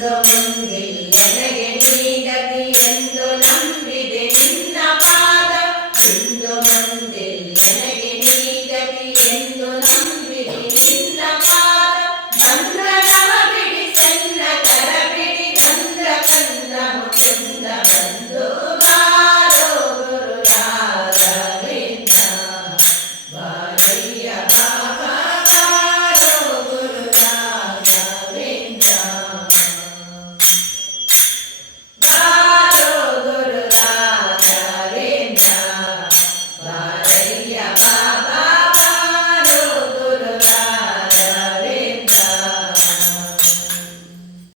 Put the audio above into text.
ಈಗ ಒಂದೇ